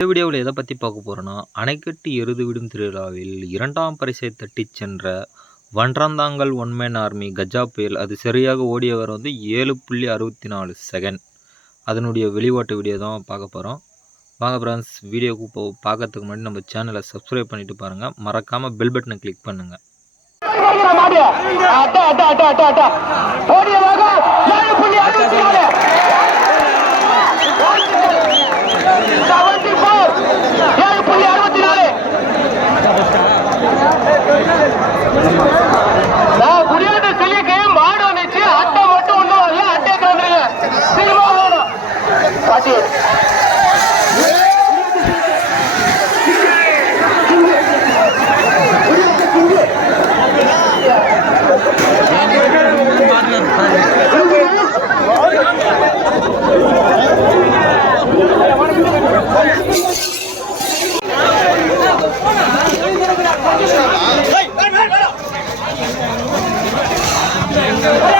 இந்த வீடியோவில் எதை பற்றி பார்க்க போகிறோன்னா அணைக்கட்டி எருது விடும் திருவிழாவில் இரண்டாம் பரிசை தட்டிச் சென்ற வன்றாந்தாங்கல் ஒன்மேன் ஆர்மி கஜா புயல் அது சரியாக ஓடியவர் வந்து ஏழு புள்ளி அறுபத்தி நாலு செகண்ட் அதனுடைய வெளிவாட்டு வீடியோ தான் பார்க்க போகிறோம் வாங்க ஃப்ரெண்ட்ஸ் வீடியோக்கு போ பார்க்கறதுக்கு முன்னாடி நம்ம சேனலை சப்ஸ்கிரைப் பண்ணிட்டு பாருங்கள் மறக்காமல் பெல் பட்டனை கிளிக் பண்ணுங்கள் 감사합니다.